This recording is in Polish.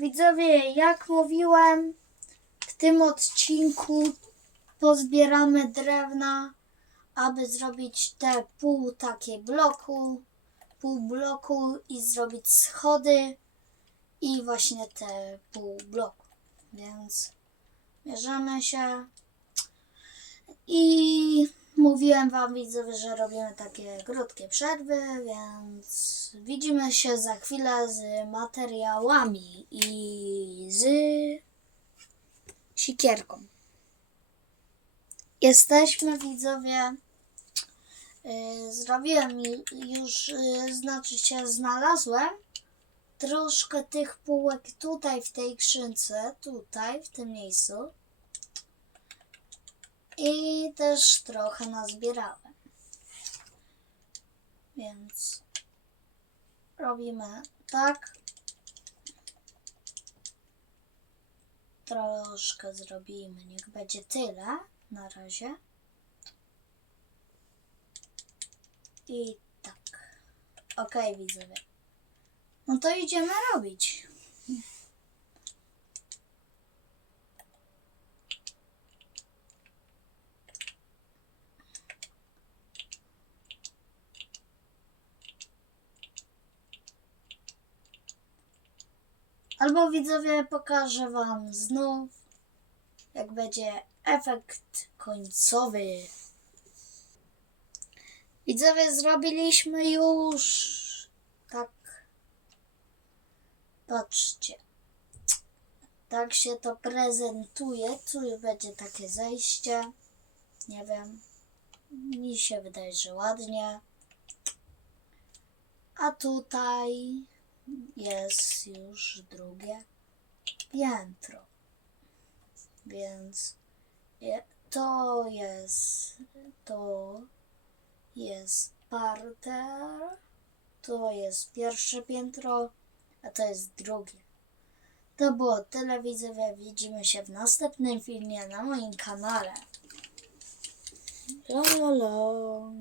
Widzowie, jak mówiłem, w tym odcinku pozbieramy drewna, aby zrobić te pół takie bloku, pół bloku i zrobić schody i właśnie te pół bloku. Więc bierzemy się i mówiłem wam widzowie, że robimy takie krótkie przerwy, więc widzimy się za chwilę z materiałami i z sikierką. Jesteśmy widzowie. Yy, zrobiłem już, yy, znaczy się znalazłem troszkę tych półek tutaj w tej skrzynce, tutaj w tym miejscu. I też trochę nazbierałem. Więc robimy tak. Troszkę zrobimy, niech będzie tyle na razie. I tak. Ok, widzowie. No to idziemy robić. Albo widzowie pokażę wam znów, jak będzie efekt końcowy. Widzowie, zrobiliśmy już tak. Patrzcie. Tak się to prezentuje. Tu będzie takie zejście. Nie wiem. Mi się wydaje, że ładnie. A tutaj jest już drugie piętro. Więc to jest to jest parter, to jest pierwsze piętro, a to jest drugie. To było tyle widzowie, widzimy się w następnym filmie na moim kanale. La.